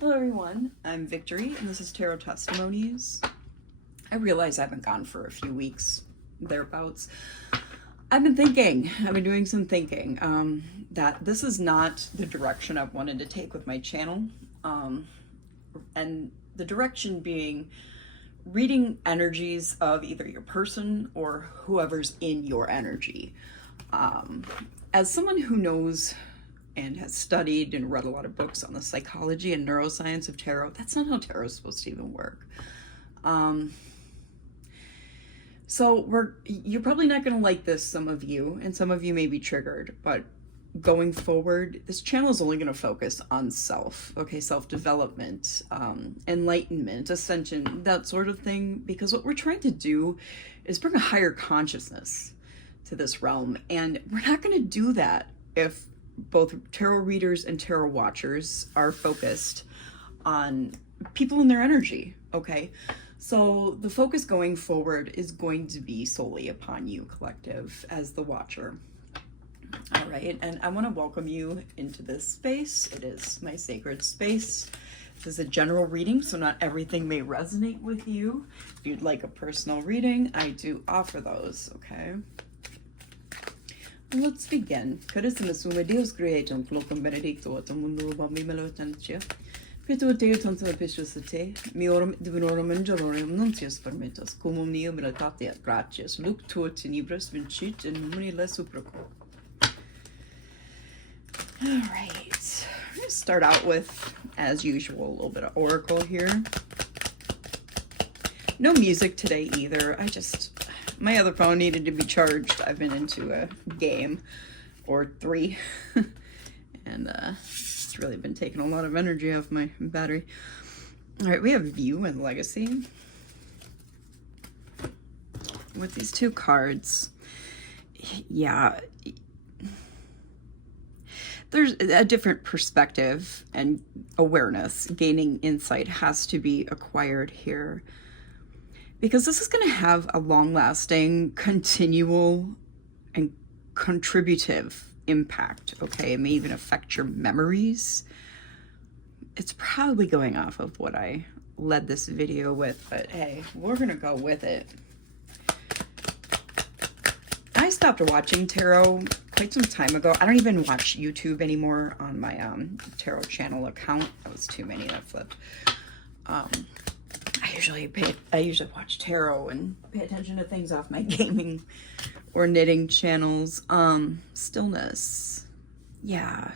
Hello everyone, I'm Victory and this is Tarot Testimonies. I realize I haven't gone for a few weeks, thereabouts. I've been doing some thinking that this is not the direction I've wanted to take with my channel. And the direction being reading energies of either your person or whoever's in your energy. As someone who knows and has studied and read a lot of books on the psychology and neuroscience of tarot, that's not how tarot is supposed to even work. So you're probably not going to like this, some of you, and some of you may be triggered, but going forward, this channel is only going to focus on self, okay, self-development, enlightenment, ascension, that sort of thing, because what we're trying to do is bring a higher consciousness to this realm, and we're not going to do that if both tarot readers and tarot watchers are focused on people in their energy, okay? So the focus going forward is going to be solely upon you, collective, as the watcher. All right, and I want to welcome you into this space. It is my sacred space. This is a general reading, so not everything may resonate with you. If you'd like a personal reading, I do offer those, okay? Let's begin. Carissima sua Deus creatum locum benedictum mundo bambi melotantia. Pito Deo tanto episcosate, miorum divinorum angelorum nuntius permittas, cumum neo militatia gratias, luc tuo tenebras vincit in numeri le supraco. All right, I'm going to start out with, as usual, a little bit of oracle here. No music today either. My other phone needed to be charged. I've been into a game or three, and it's really been taking a lot of energy off my battery. All right, we have View and Legacy with these two cards. Yeah, there's a different perspective and awareness. Gaining insight has to be acquired here, because this is going to have a long-lasting, continual, and contributive impact, okay? It may even affect your memories. It's probably going off of what I led this video with, but hey, we're going to go with it. I stopped watching tarot quite some time ago. I don't even watch YouTube anymore on my tarot channel account. That was too many that flipped. I usually watch tarot and pay attention to things off my gaming or knitting channels. Stillness. Yeah.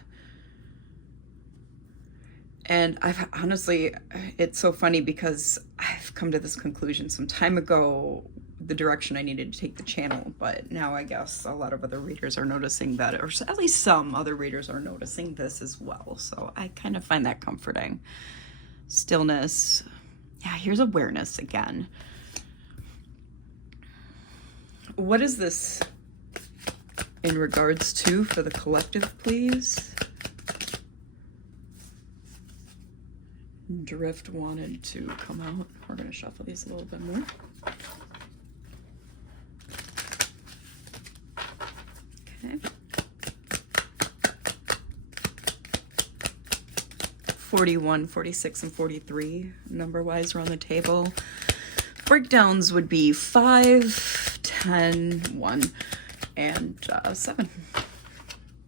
And it's so funny because I've come to this conclusion some time ago, the direction I needed to take the channel, but now I guess a lot of other readers are noticing that, or at least some other readers are noticing this as well. So I kind of find that comforting. Stillness. Yeah, here's awareness again. What is this in regards to for the collective, please? Drift wanted to come out. We're going to shuffle these a little bit more. Okay. 41, 46, and 43 number-wise are on the table. Breakdowns would be 5, 10, 1, and 7.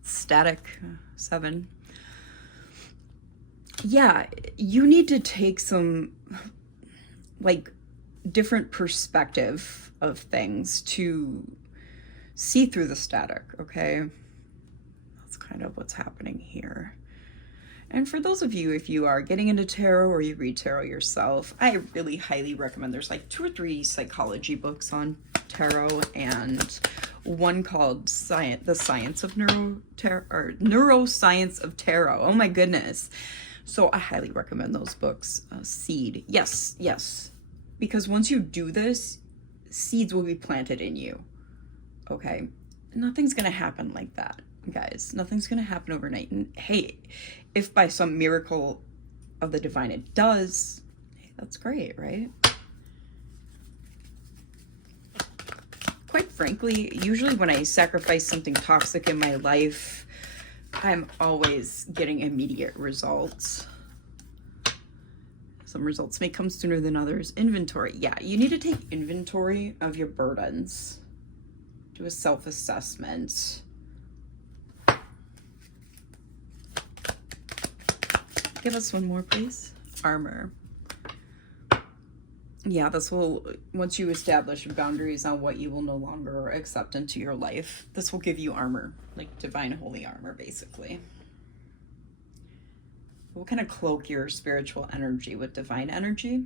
Static, 7. Yeah, you need to take some, like, different perspective of things to see through the static, okay? That's kind of what's happening here. And for those of you, if you are getting into tarot or you read tarot yourself, I really highly recommend, there's like 2 or 3 psychology books on tarot, and one called The Science of Neuroscience of Tarot. Oh my goodness. So I highly recommend those books. Seed. Yes. Because once you do this, seeds will be planted in you. Okay? Nothing's going to happen like that, guys. Nothing's going to happen overnight. And hey, if by some miracle of the divine it does, hey, that's great, right? Quite frankly, usually when I sacrifice something toxic in my life, I'm always getting immediate results. Some results may come sooner than others. Inventory. Yeah, you need to take inventory of your burdens. Do a self-assessment. Give us one more, please. Armor. Yeah, this will, once you establish boundaries on what you will no longer accept into your life, this will give you armor, like divine holy armor, basically. We'll kind of cloak your spiritual energy with divine energy.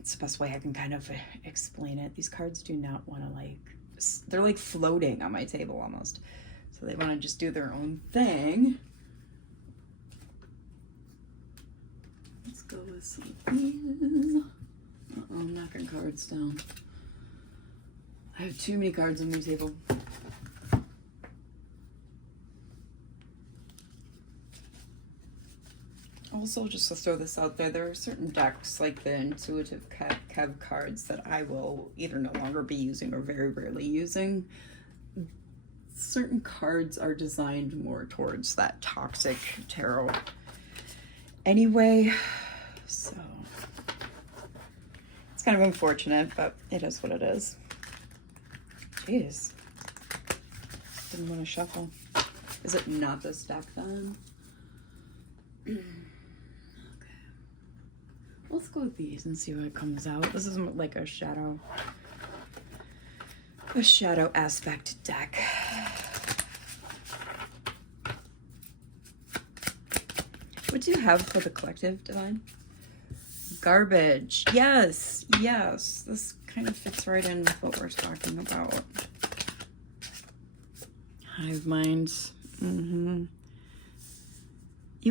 It's the best way I can kind of explain it. These cards do not want to they're like floating on my table almost. So they want to just do their own thing. Let's go with some of these. Uh-oh, I'm knocking cards down. I have too many cards on my table. Also, just to throw this out there, there are certain decks like the intuitive Kev cards that I will either no longer be using or very rarely using. Certain cards are designed more towards that toxic tarot anyway, so it's kind of unfortunate, but it is what it is. Jeez, didn't want to shuffle. Is it not this deck then? Okay, let's go with these and see what comes out. This is like a shadow aspect deck. What do you have for the collective, Divine? Garbage. Yes, yes. This kind of fits right in with what we're talking about. Hive minds. You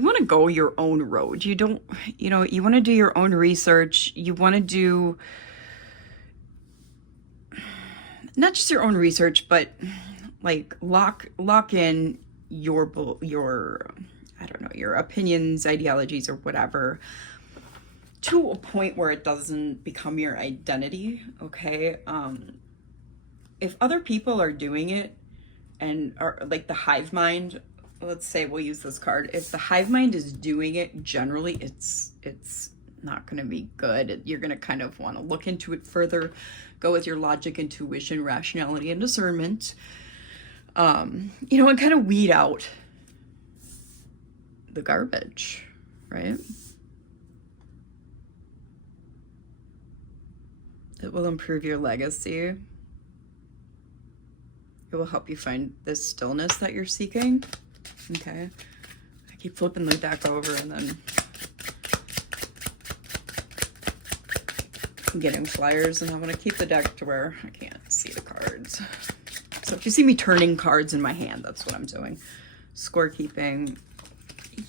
want to go your own road. You don't, you want to do your own research. You want to do not just your own research, but like lock in your I don't know, your opinions, ideologies, or whatever, to a point where it doesn't become your identity, okay? If other people are doing it and are like the hive mind, let's say we'll use this card. If the hive mind is doing it, generally it's not going to be good. You're going to kind of want to look into it further, go with your logic, intuition, rationality, and discernment, and kind of weed out the garbage, right? It will improve your legacy. It will help you find this stillness that you're seeking. Okay. I keep flipping the deck over and then getting flyers, and I want to keep the deck to where I can't see the cards. So if you see me turning cards in my hand, that's what I'm doing. Scorekeeping.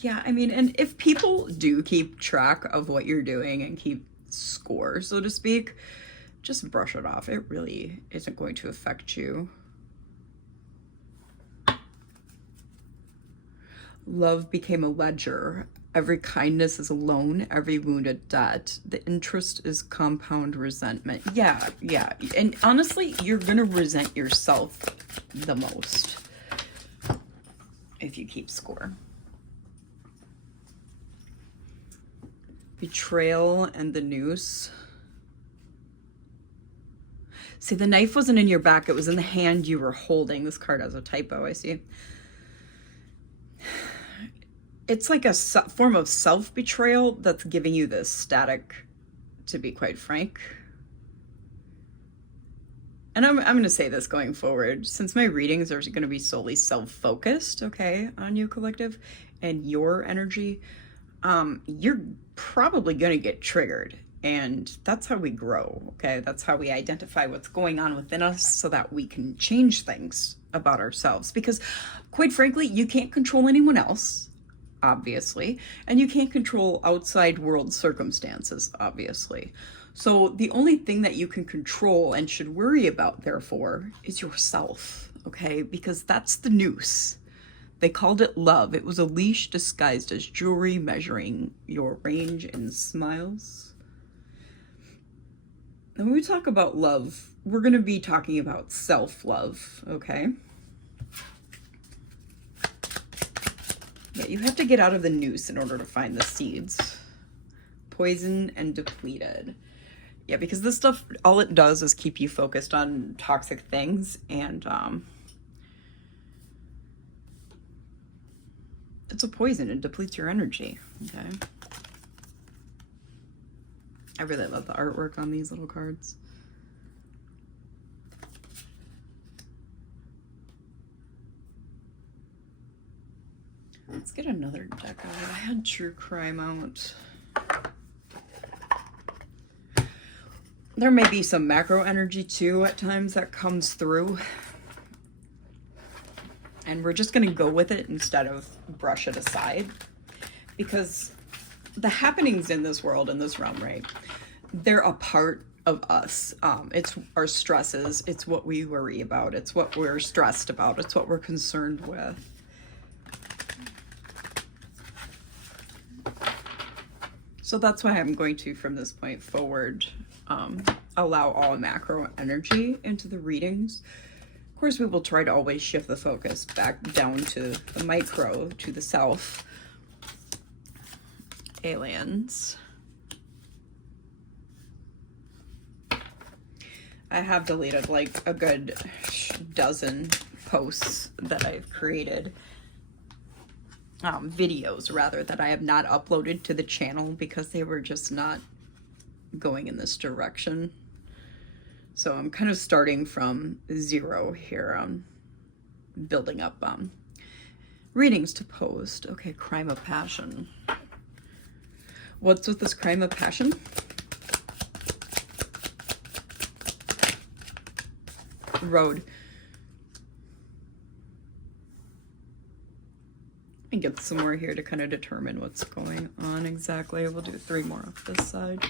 Yeah, I mean, and if people do keep track of what you're doing and keep score, so to speak, just brush it off. It really isn't going to affect you. Love became a ledger. Every kindness is a loan, every wounded debt. The interest is compound resentment. Yeah. And honestly, you're going to resent yourself the most if you keep score. Betrayal and the noose. See, the knife wasn't in your back. It was in the hand you were holding. This card has a typo, I see. It's like a form of self-betrayal that's giving you this static, to be quite frank. And I'm going to say this going forward, since my readings are going to be solely self-focused, okay, on you, collective, and your energy, you're probably going to get triggered. And that's how we grow, okay? That's how we identify what's going on within us so that we can change things about ourselves. Because, quite frankly, you can't control anyone else, obviously, and you can't control outside world circumstances, obviously. So the only thing that you can control and should worry about, therefore, is yourself, okay? Because that's the noose. They called it love. It was a leash disguised as jewelry, measuring your range in smiles. And when we talk about love, we're going to be talking about self-love, okay? Yeah, you have to get out of the noose in order to find the seeds. Poison and depleted. Yeah, because this stuff, all it does is keep you focused on toxic things, and it's a poison. It depletes your energy, okay? I really love the artwork on these little cards. Let's get another deck out. I had True Crime out. There may be some macro energy too at times that comes through. And we're just going to go with it instead of brush it aside. Because the happenings in this world, in this realm, right? They're a part of us. It's our stresses. It's what we worry about. It's what we're stressed about. It's what we're concerned with. So that's why I'm going to, from this point forward, allow all macro energy into the readings. Of course, we will try to always shift the focus back down to the micro, to the self. Aliens. I have deleted like a good dozen posts that I've created. Videos rather, that I have not uploaded to the channel because they were just not going in this direction. So I'm kind of starting from zero here, building up readings to post. Okay, crime of passion. What's with this crime of passion? Road. And get some more here to kind of determine what's going on exactly. We'll do 3 more off this side.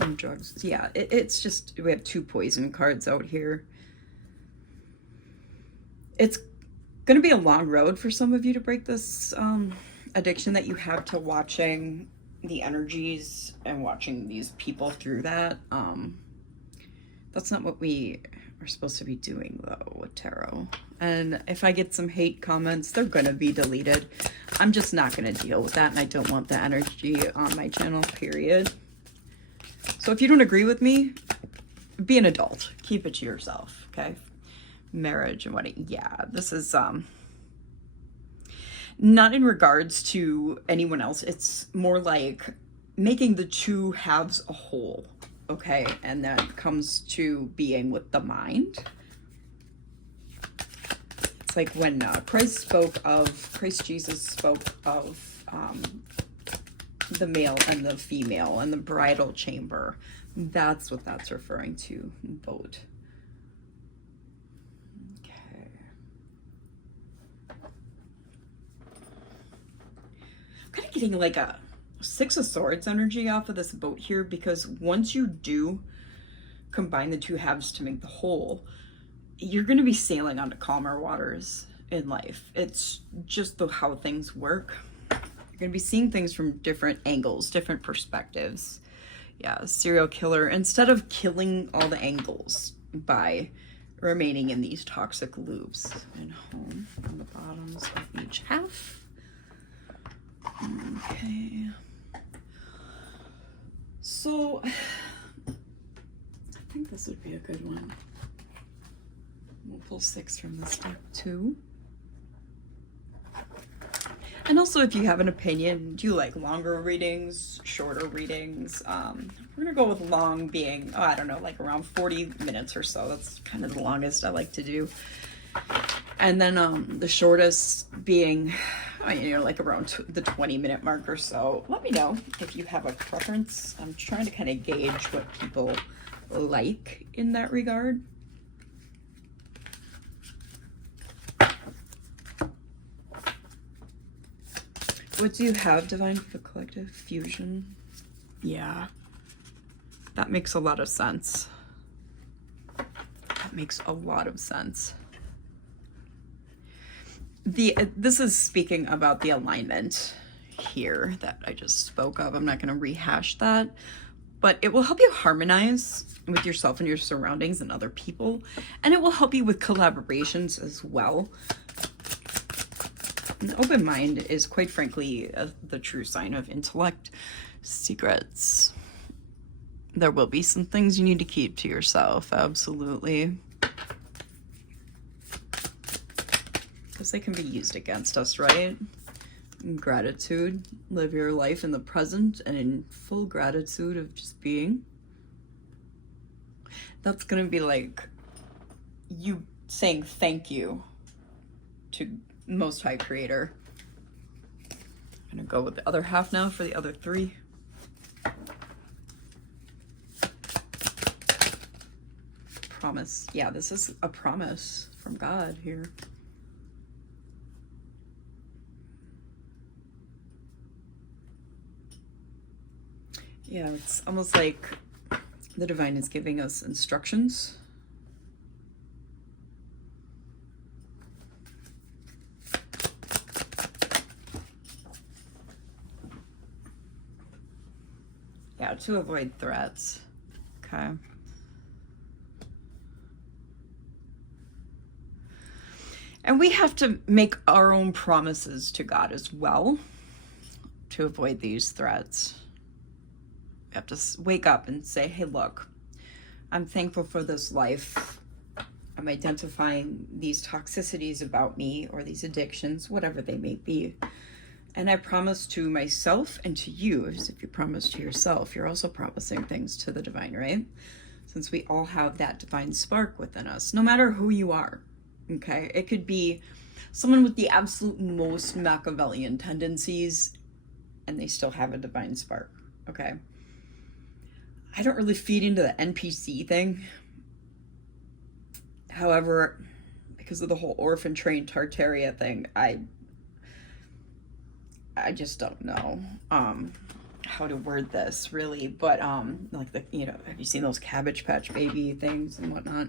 And drugs. Yeah, it's just, we have 2 poison cards out here. It's going to be a long road for some of you to break this addiction that you have to watching the energies and watching these people through that. That's not what we are supposed to be doing though with tarot. And if I get some hate comments, they're gonna be deleted. I'm just not gonna deal with that, and I don't want the energy on my channel, period. So if you don't agree with me, be an adult. Keep it to yourself, okay? Marriage and wedding. Yeah, this is not in regards to anyone else. It's more like making the 2 halves a whole. Okay, and that comes to being with the mind. It's like when Christ Jesus spoke of the male and the female and the bridal chamber. That's what that's referring to, boat. Okay. I'm kind of getting like a 6 of Swords energy off of this boat here, because once you do combine the 2 halves to make the whole, you're going to be sailing onto calmer waters in life. It's just how things work. You're going to be seeing things from different angles, different perspectives. Yeah, serial killer. Instead of killing all the angles by remaining in these toxic loops. And home on the bottoms of each half. Okay. So, I think this would be a good one. We'll pull 6 from this deck too. And also, if you have an opinion, do you like longer readings, shorter readings? We're gonna go with long being, oh, I don't know, like around 40 minutes or so. That's kind of the longest I like to do. And then the shortest being, you know, like around the 20-minute mark or so. Let me know if you have a preference. I'm trying to kind of gauge what people like in that regard. What do you have, Divine Collective? Fusion? Yeah. That makes a lot of sense. That makes a lot of sense. This is speaking about the alignment here that I just spoke of. I'm not going to rehash that, but it will help you harmonize with yourself and your surroundings and other people, and it will help you with collaborations as well. An open mind is, quite frankly, the true sign of intellect. Secrets. There will be some things you need to keep to yourself, absolutely. Because they can be used against us, right? Gratitude. Live your life in the present and in full gratitude of just being. That's going to be like you saying thank you to Most High Creator. I'm going to go with the other half now for the other three. Promise. Yeah, this is a promise from God here. Yeah, it's almost like the divine is giving us instructions. Yeah, to avoid threats. Okay. And we have to make our own promises to God as well to avoid these threats. We have to wake up and say, hey, look, I'm thankful for this life. I'm identifying these toxicities about me or these addictions, whatever they may be. And I promise to myself and to you, as if you promise to yourself, you're also promising things to the divine, right? Since we all have that divine spark within us, no matter who you are. Okay, it could be someone with the absolute most Machiavellian tendencies and they still have a divine spark. Okay, I don't really feed into the NPC thing. However, because of the whole orphan train Tartaria thing, I just don't know how to word this really, but like the, you know, have you seen those Cabbage Patch Baby things and whatnot?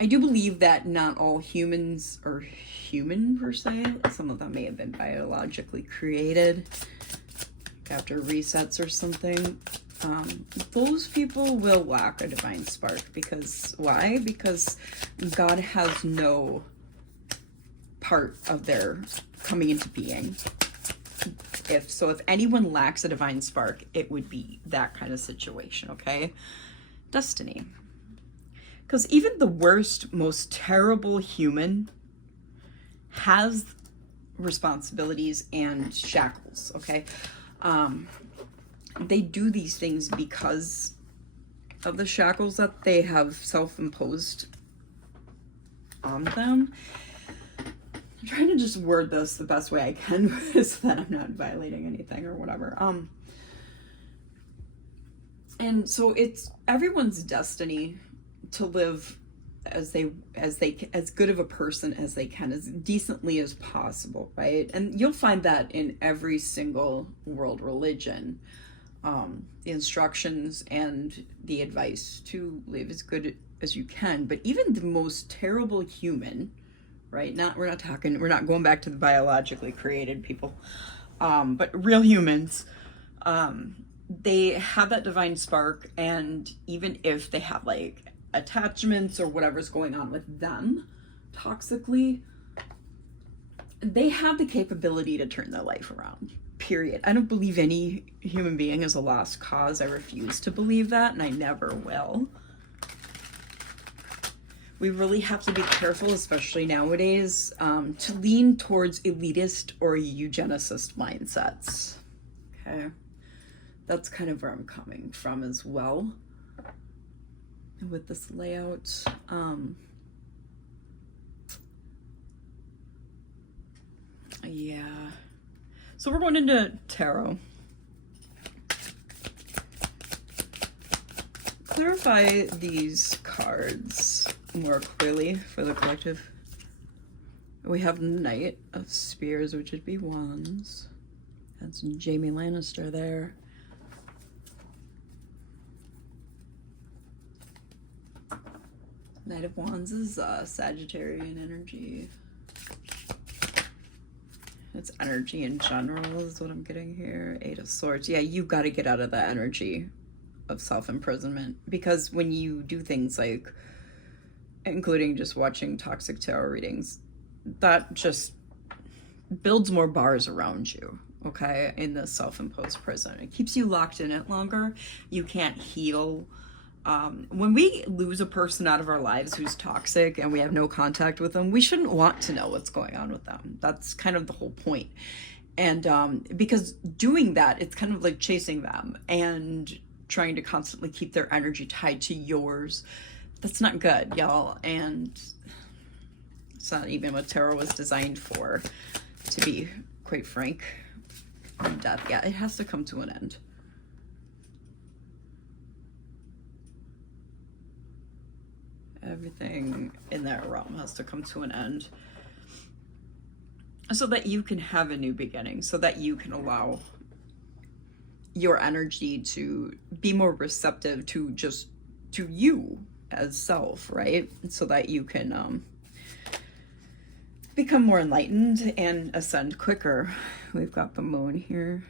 I do believe that not all humans are human per se. Some of them may have been biologically created after resets or something. Those people will lack a divine spark because why? Because God has no part of their coming into being. If anyone lacks a divine spark, it would be that kind of situation, okay? Destiny. Because even the worst, most terrible human has responsibilities and shackles, okay? They do these things because of the shackles that they have self-imposed on them. I'm trying to just word this the best way I can so that I'm not violating anything or whatever. And so it's everyone's destiny to live as good of a person as they can, as decently as possible, right? And you'll find that in every single world religion, the instructions and the advice to live as good as you can. But even the most terrible human, right? We're not going back to the biologically created people, but real humans, they have that divine spark, and even if they have like attachments or whatever's going on with them toxically, they have the capability to turn their life around, period. I don't believe any human being is a lost cause. I refuse to believe that, and I never will. We really have to be careful, especially nowadays, to lean towards elitist or eugenicist mindsets. Okay, that's kind of where I'm coming from as well with this layout. Yeah, so we're going into tarot. Clarify these cards more clearly for the collective. We have Knight of Spears, which would be Wands. That's Jaime Lannister there. Knight of Wands is Sagittarian energy. It's energy in general is what I'm getting here. Eight of Swords. Yeah, you've got to get out of that energy. of self-imprisonment, because when you do things like, including just watching toxic tarot readings, that just builds more bars around you, okay, in the self-imposed prison. It keeps you locked in it longer. You can't heal. When we lose a person out of our lives who's toxic and we have no contact with them, we shouldn't want to know what's going on with them. That's kind of the whole point. And because doing that, it's kind of like chasing them and trying to constantly keep their energy tied to yours. That's not good, y'all. And it's not even what tarot was designed for, to be quite frank. And death, yeah, it has to come to an end. Everything in that realm has to come to an end, so that you can have a new beginning, so that you can allow your energy to be more receptive to you as self, right? So that you can become more enlightened and ascend quicker. We've got the moon here.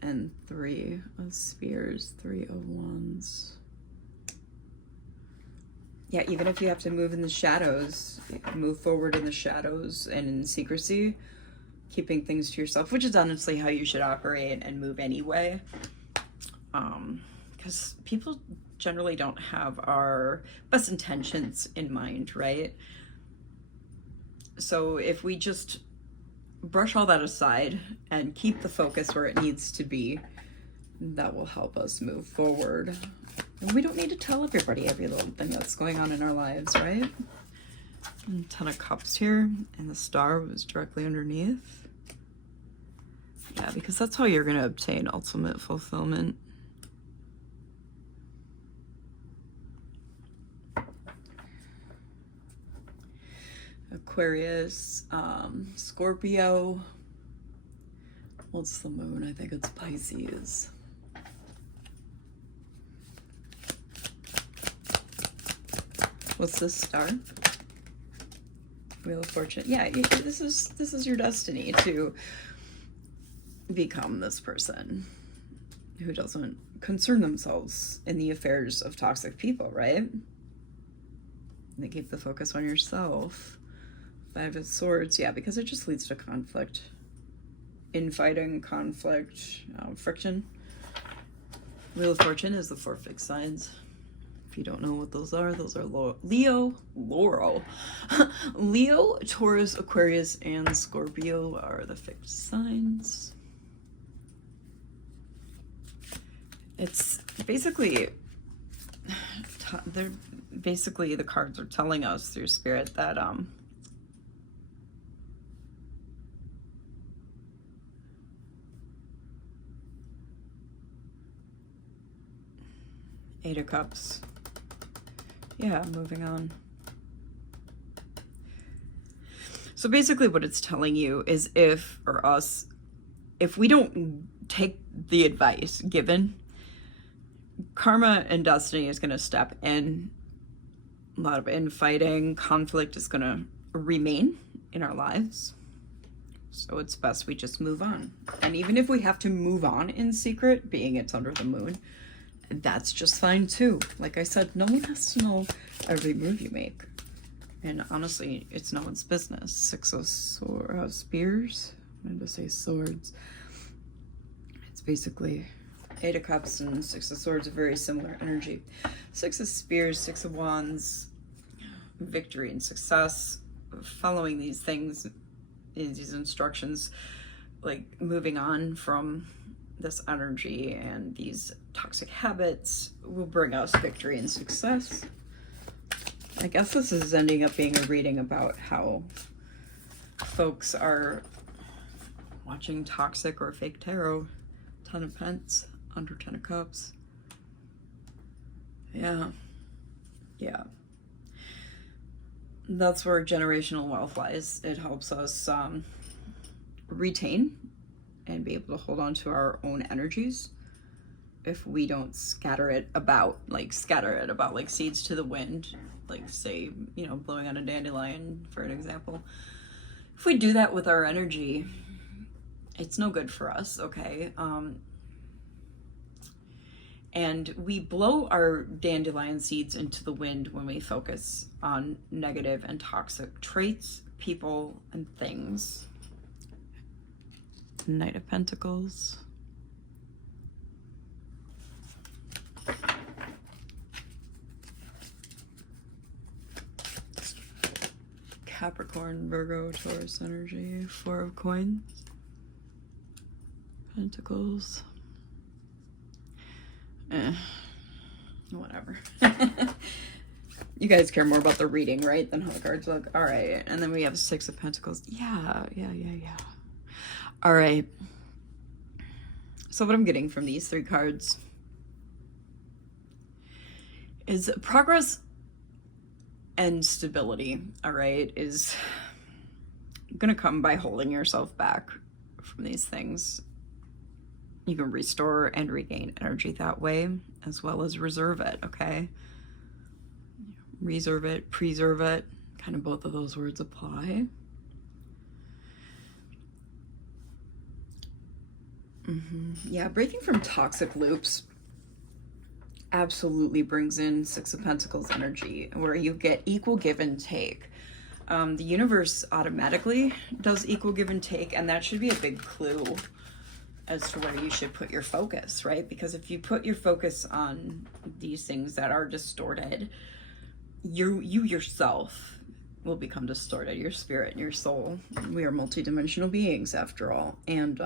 And 3 of spears, 3 of wands. Yeah, even if you have to move in the shadows, move forward in the shadows and in secrecy, keeping things to yourself, which is honestly how you should operate and move anyway. Because people generally don't have our best intentions in mind, right? So if we just brush all that aside and keep the focus where it needs to be, that will help us move forward. And we don't need to tell everybody every little thing that's going on in our lives, right? And 10 of Cups here, and the star was directly underneath. Yeah, because that's how you're going to obtain ultimate fulfillment. Aquarius, Scorpio. What's the moon? I think it's Pisces. What's this star? Wheel of Fortune. Yeah, this is your destiny, to become this person who doesn't concern themselves in the affairs of toxic people, right? They keep the focus on yourself. 5 of Swords, yeah, because it just leads to conflict. Infighting, conflict, friction. Wheel of Fortune is the 4 fixed signs. If you don't know what those are Leo, Leo, Taurus, Aquarius, and Scorpio are the fixed signs. It's basically, the cards are telling us through spirit that Eight of Cups. Yeah, moving on. So basically what it's telling you is if we don't take the advice given, karma and destiny is going to step in. A lot of infighting, conflict is going to remain in our lives. So it's best we just move on. And even if we have to move on in secret, being it's under the moon, that's just fine too. Like I said, no one has to know every move you make. And honestly, it's no one's business. 6 of spears. I meant to say swords. It's basically 8 of Cups and 6 of Swords, a very similar energy. 6 of Spears, 6 of Wands, victory and success, following these things, these instructions, like moving on from this energy and these toxic habits will bring us victory and success. I guess this is ending up being a reading about how folks are watching toxic or fake tarot. 10 of Pence, under 10 of Cups. Yeah. That's where generational wealth lies. It helps us retain and be able to hold on to our own energies if we don't scatter it about like seeds to the wind, like say, blowing on a dandelion for an example. If we do that with our energy, It's no good for us, okay? And we blow our dandelion seeds into the wind when we focus on negative and toxic traits, people, and things. Knight of Pentacles. Capricorn, Virgo, Taurus energy. Four of Coins. Pentacles. Whatever. You guys care more about the reading, right, than how the cards look. All right, and then we have Six of Pentacles. Yeah. All right. So what I'm getting from these three cards is progress and stability, all right, is gonna come by holding yourself back from these things. You can restore and regain energy that way, as well as reserve it, okay? Reserve it, preserve it, kind of both of those words apply. Yeah, breaking from toxic loops absolutely brings in Six of Pentacles energy, where you get equal give and take. The universe automatically does equal give and take, and that should be a big clue as to where you should put your focus, right? Because if you put your focus on these things that are distorted, you yourself will become distorted, your spirit and your soul. We are multidimensional beings after all. And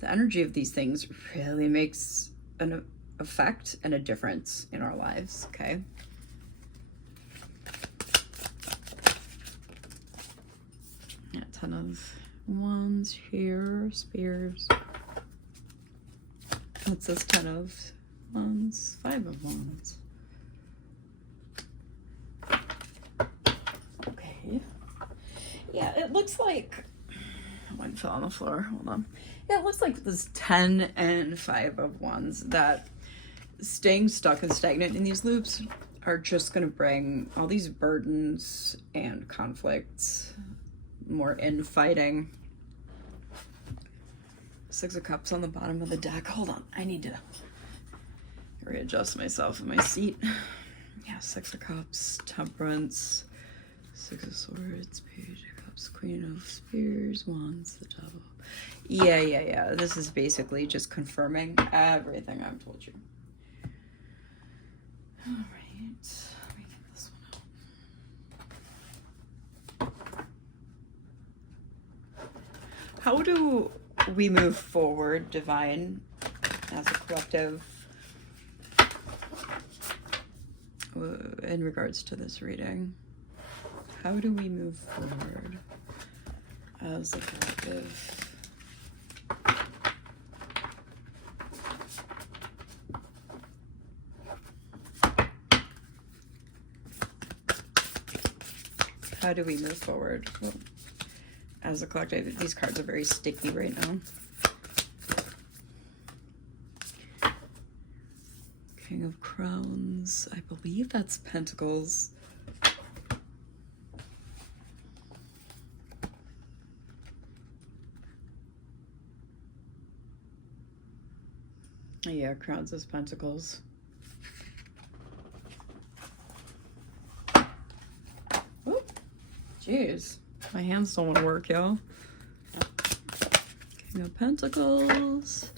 the energy of these things really makes an effect and a difference in our lives, okay? Yeah, Ten of Wands here, Spears. What's this? Ten of Wands, Five of Wands. Okay. Yeah, it looks like one fell on the floor. Hold on. Yeah, it looks like this 10 and 5 of Wands, that staying stuck and stagnant in these loops are just going to bring all these burdens and conflicts, more infighting. Six of Cups on the bottom of the deck. Hold on, I need to readjust myself in my seat. Yeah, Six of Cups, Temperance, Six of Swords, Page of Cups, Queen of Spears, Wands, the Devil. Yeah. This is basically just confirming everything I've told you. All right, let me get this one out. How do we move forward, Divine, as a collective, in regards to this reading? How do we move forward as a collective? How do we move forward as a collective? These cards are very sticky right now. King of Crowns. I believe that's Pentacles. Yeah, Crowns is Pentacles. Oh, jeez. My hands don't want to work, y'all. King of Pentacles.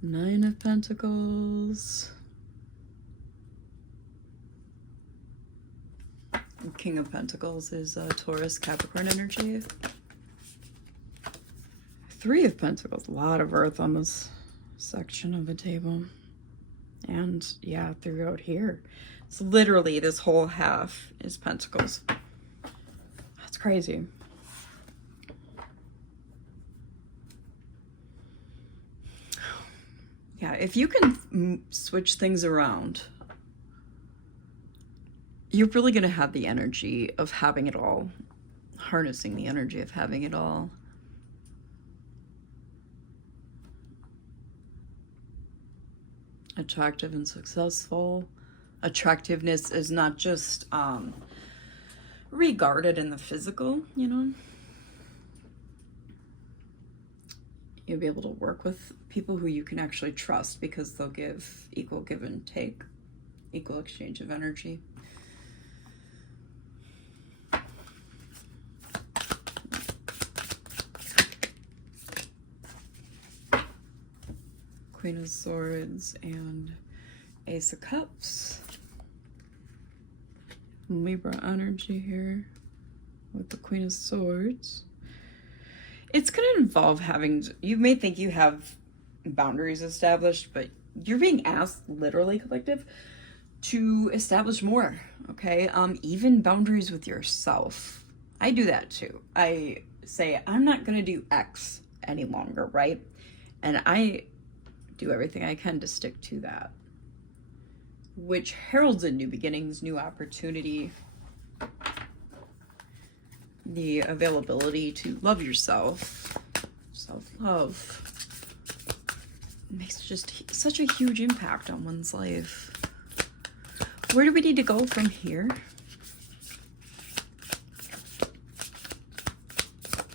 Nine of Pentacles. King of Pentacles is Taurus, Capricorn energy. Three of Pentacles. A lot of earth on this section of the table. And yeah, throughout here. So literally this whole half is Pentacles. That's crazy. Yeah, if you can switch things around, you're really going to have the energy of having it all. Harnessing the energy of having it all. Attractive and successful. Attractiveness is not just regarded in the physical, you know. You'll be able to work with people who you can actually trust because they'll give equal give and take, equal exchange of energy. Queen of Swords and Ace of Cups. Libra energy here with the Queen of Swords. It's going to involve having, you may think you have boundaries established, but you're being asked, literally collective, to establish more, okay? Even boundaries with yourself. I do that too. I say, I'm not going to do X any longer, right? And I do everything I can to stick to that, which heralds in new beginnings, new opportunity, the availability to love yourself. Self-love makes just such a huge impact on one's life. Where do we need to go from here?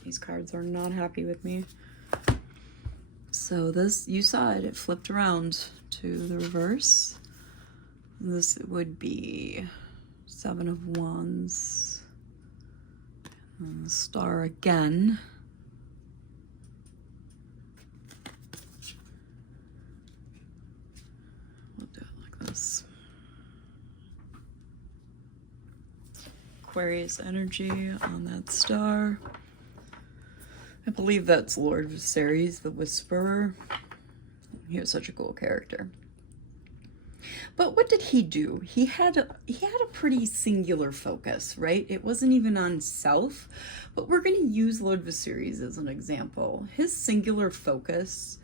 These cards are not happy with me. So this, you saw it, it flipped around to the reverse. This would be Seven of Wands. And the Star again. We'll do it like this. Aquarius energy on that star. I believe that's Lord Viserys, the Whisperer. He was such a cool character. But what did he do? He had a pretty singular focus, right? It wasn't even on self, but we're going to use Lord Viserys as an example. His singular focus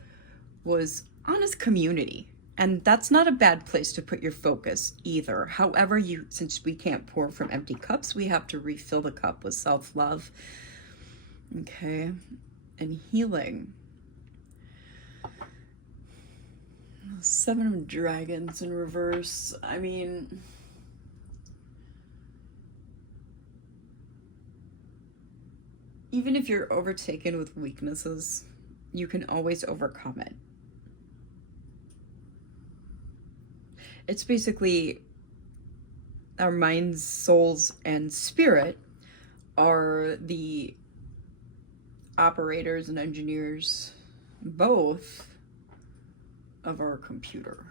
was on his community, and that's not a bad place to put your focus either. However, since we can't pour from empty cups, we have to refill the cup with self-love. Okay, and healing. Seven of Dragons in reverse. I mean, even if you're overtaken with weaknesses, you can always overcome it. It's basically our minds, souls, and spirit are the operators and engineers, both, of our computer,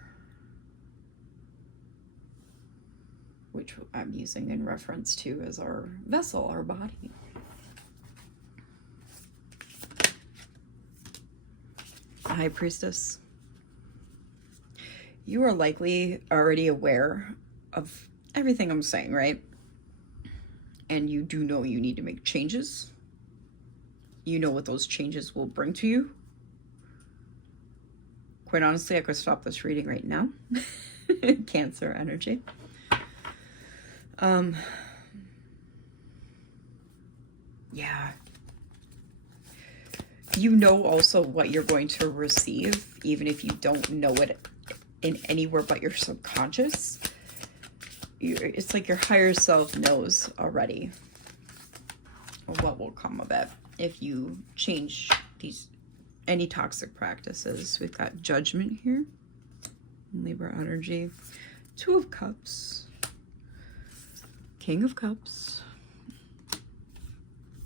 which I'm using in reference to as our vessel, our body. High Priestess. You are likely already aware of everything I'm saying, right? And you do know you need to make changes. You know what those changes will bring to you. Quite honestly, I could stop this reading right now. Cancer energy. Yeah. You know also what you're going to receive, even if you don't know it in anywhere but your subconscious. It's like your higher self knows already what will come of it if you change any toxic practices. We've got Judgment here, Libra energy, Two of Cups, King of Cups,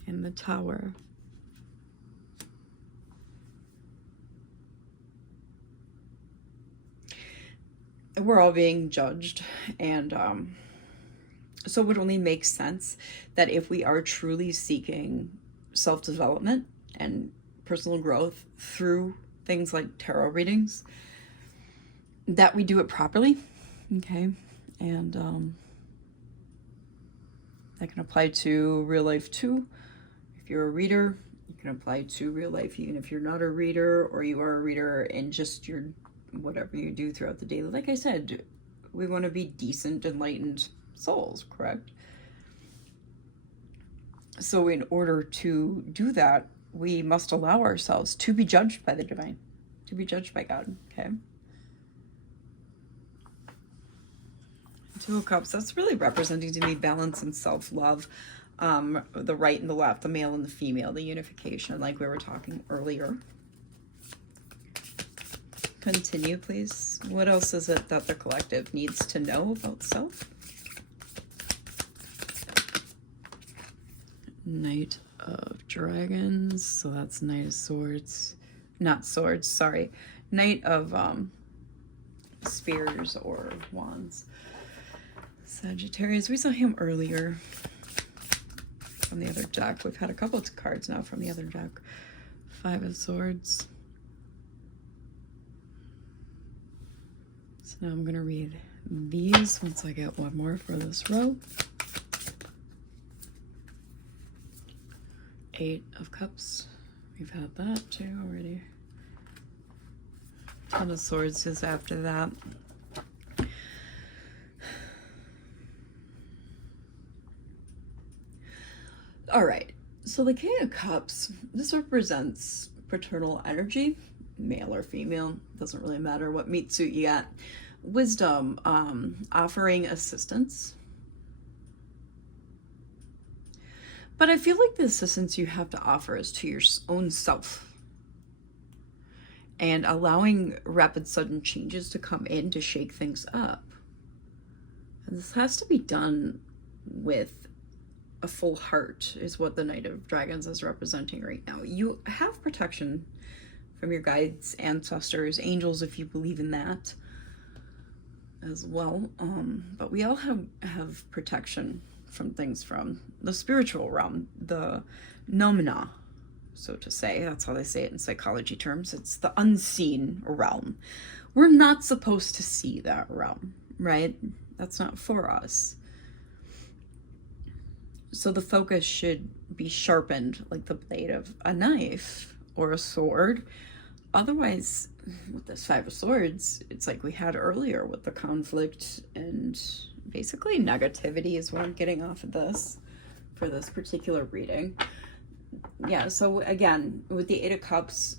and the Tower. We're all being judged, and so it would only make sense that if we are truly seeking self-development and personal growth through things like tarot readings, that we do it properly, okay? And that can apply to real life too. If you're a reader, you can apply to real life even if you're not a reader, or you are a reader in just your whatever you do throughout the day. Like I said, we want to be decent, enlightened souls, correct? So in order to do that, we must allow ourselves to be judged by the divine, to be judged by God, okay? Two of Cups, that's really representing to me balance and self-love, the right and the left, the male and the female, the unification, like we were talking earlier. Continue, please. What else is it that the collective needs to know about self? Knight of Dragons. So that's Knight of Swords. Not swords, sorry. Knight of Spears or Wands. Sagittarius. We saw him earlier from the other deck. We've had a couple of cards now from the other deck. Five of Swords. So now I'm going to read these once I get one more for this row. Eight of Cups. We've had that too already. Ten of Swords is after that. All right, so the King of Cups, this represents paternal energy, male or female, doesn't really matter what meat suit you got. Wisdom, offering assistance. But I feel like the assistance you have to offer is to your own self. And allowing rapid sudden changes to come in to shake things up. And this has to be done with a full heart, is what the Knight of Dragons is representing right now. You have protection from your guides, ancestors, angels, if you believe in that as well. But we all have protection from things from the spiritual realm, the noumena, so to say. That's how they say it in psychology terms. It's the unseen realm. We're not supposed to see that realm, right? That's not for us. So the focus should be sharpened like the blade of a knife or a sword. Otherwise, with this Five of Swords, it's like we had earlier with the conflict and basically negativity is what I'm getting off of this for this particular reading. Yeah, so again, with the Eight of Cups,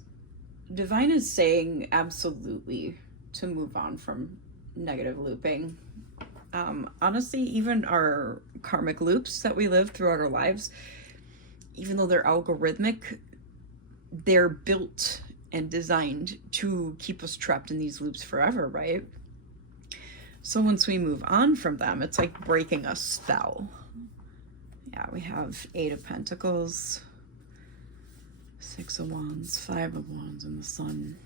Divine is saying absolutely to move on from negative looping. Honestly, even our karmic loops that we live throughout our lives, even though they're algorithmic, they're built and designed to keep us trapped in these loops forever, right? So once we move on from them, it's like breaking a spell. Yeah, we have Eight of Pentacles, Six of Wands, Five of Wands, and the Sun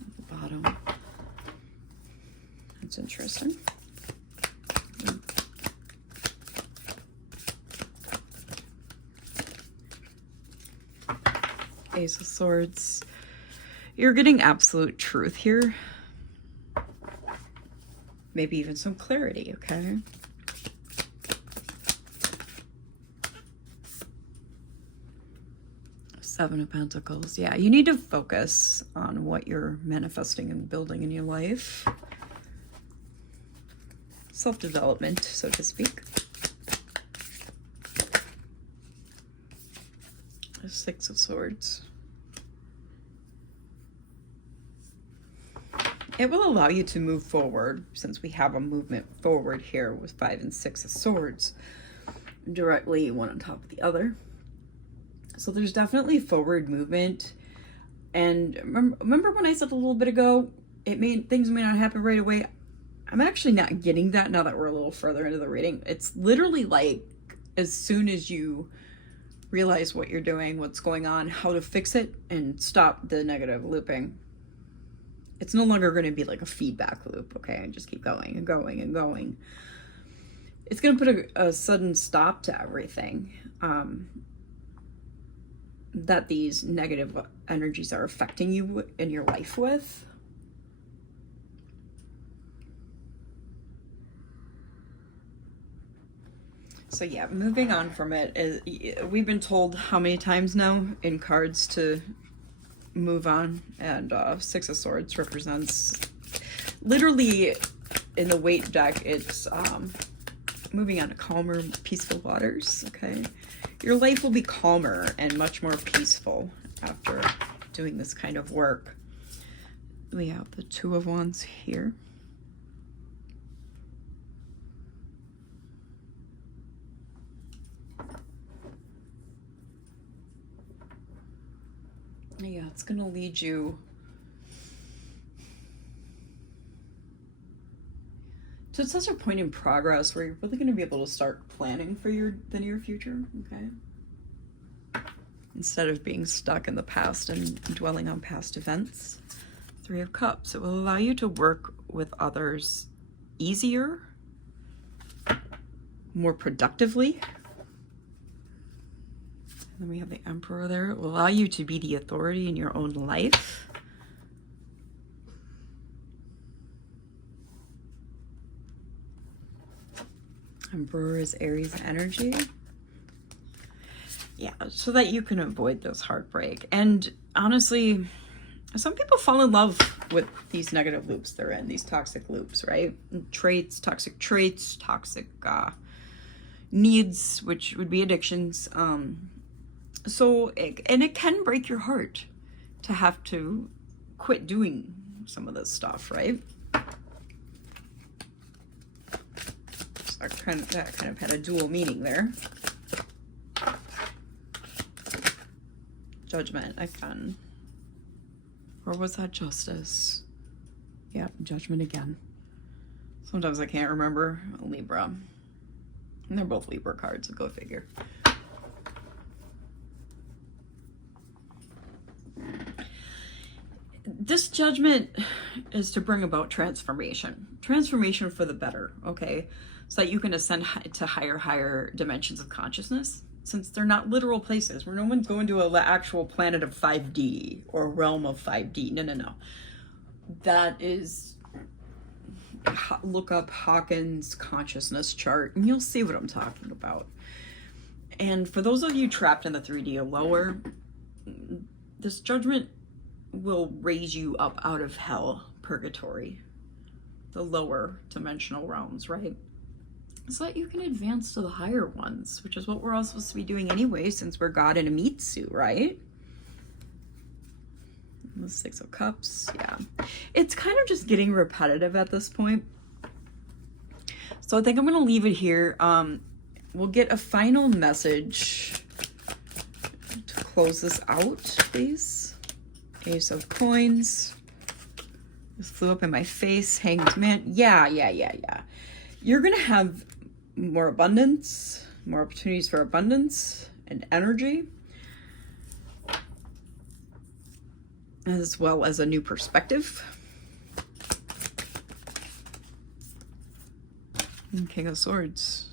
at the bottom. That's interesting. Ace of Swords. You're getting absolute truth here. Maybe even some clarity, okay? Seven of Pentacles. Yeah, you need to focus on what you're manifesting and building in your life. Self-development, so to speak. Six of Swords. It will allow you to move forward, since we have a movement forward here with Five and Six of Swords, directly one on top of the other. So there's definitely forward movement. And remember when I said a little bit ago, things may not happen right away? I'm actually not getting that now that we're a little further into the reading. It's literally like as soon as you realize what you're doing, what's going on, how to fix it, and stop the negative looping. It's no longer going to be like a feedback loop, okay? And just keep going and going and going. It's going to put a sudden stop to everything that these negative energies are affecting you in your life with. So yeah, moving on from it, we've been told how many times now in cards to move on, and Six of Swords represents, literally in the weight deck, it's moving on to calmer, peaceful waters, okay? Your life will be calmer and much more peaceful after doing this kind of work. We have the Two of Wands here. Yeah, it's going to lead you So it's such a point in progress where you're really going to be able to start planning for the near future, okay? Instead of being stuck in the past and dwelling on past events. Three of Cups. It will allow you to work with others easier, more productively. And then we have the Emperor there. It will allow you to be the authority in your own life. Emperor is Aries energy. Yeah, so that you can avoid this heartbreak. And honestly, some people fall in love with these negative loops they're in, these toxic loops, right? Toxic traits, toxic needs, which would be addictions. And it can break your heart to have to quit doing some of this stuff, right? So that kind of had a dual meaning there. Judgment, again. Or was that Justice? Yeah, Judgment again. Sometimes I can't remember. Libra. And they're both Libra cards, so go figure. This Judgment is to bring about transformation. Transformation for the better, okay? So that you can ascend to higher dimensions of consciousness. Since they're not literal places where no one's going to an actual planet of 5D or realm of 5D. No. That is, look up Hawkins' consciousness chart and you'll see what I'm talking about. And for those of you trapped in the 3D or lower, this Judgment will raise you up out of hell, purgatory, the lower dimensional realms, right? So that you can advance to the higher ones, which is what we're all supposed to be doing anyway, since we're God in a meat suit, right? The Six of Cups, yeah. It's kind of just getting repetitive at this point. So I think I'm going to leave it here. We'll get a final message to close this out, please. Ace of Coins. This flew up in my face. Hanged Man. Yeah. You're going to have more abundance, more opportunities for abundance and energy, as well as a new perspective. And King of Swords.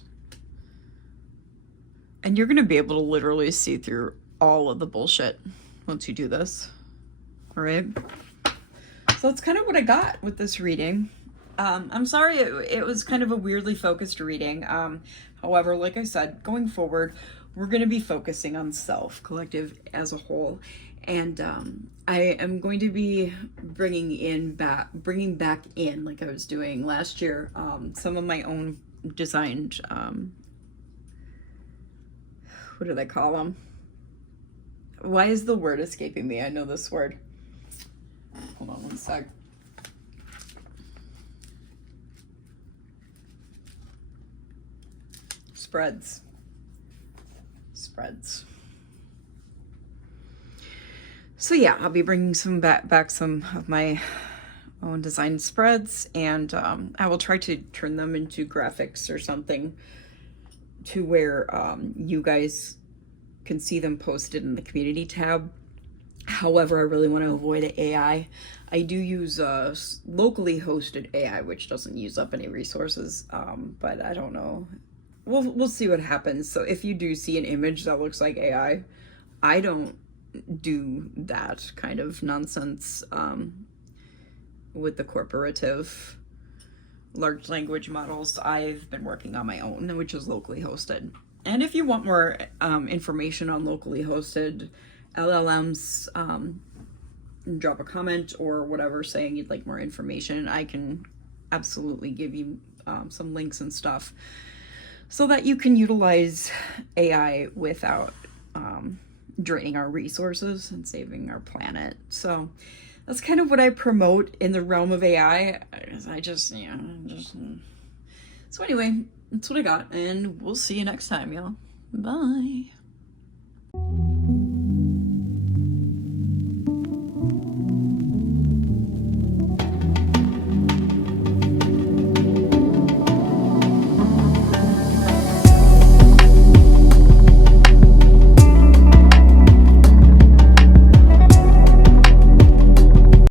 And you're going to be able to literally see through all of the bullshit once you do this. All right? So that's kind of what I got with this reading. I'm sorry it was kind of a weirdly focused reading. However, like I said, going forward, we're going to be focusing on self, collective as a whole. And I am going to be bringing back in, like I was doing last year, some of my own designed, what do they call them? Why is the word escaping me? I know this word. Hold on one sec. Spreads. So yeah, I'll be bringing back some of my own design spreads, and I will try to turn them into graphics or something to where you guys can see them posted in the community tab. However, I really want to avoid AI. I do use locally hosted AI, which doesn't use up any resources, but I don't know. We'll see what happens. So if you do see an image that looks like AI, I don't do that kind of nonsense with the corporative large language models. I've been working on my own, which is locally hosted. And if you want more information on locally hosted LLMs, drop a comment or whatever saying you'd like more information. I can absolutely give you some links and stuff so that you can utilize AI without draining our resources and saving our planet. So that's kind of what I promote in the realm of AI. So anyway, that's what I got, and we'll see you next time, y'all. Bye.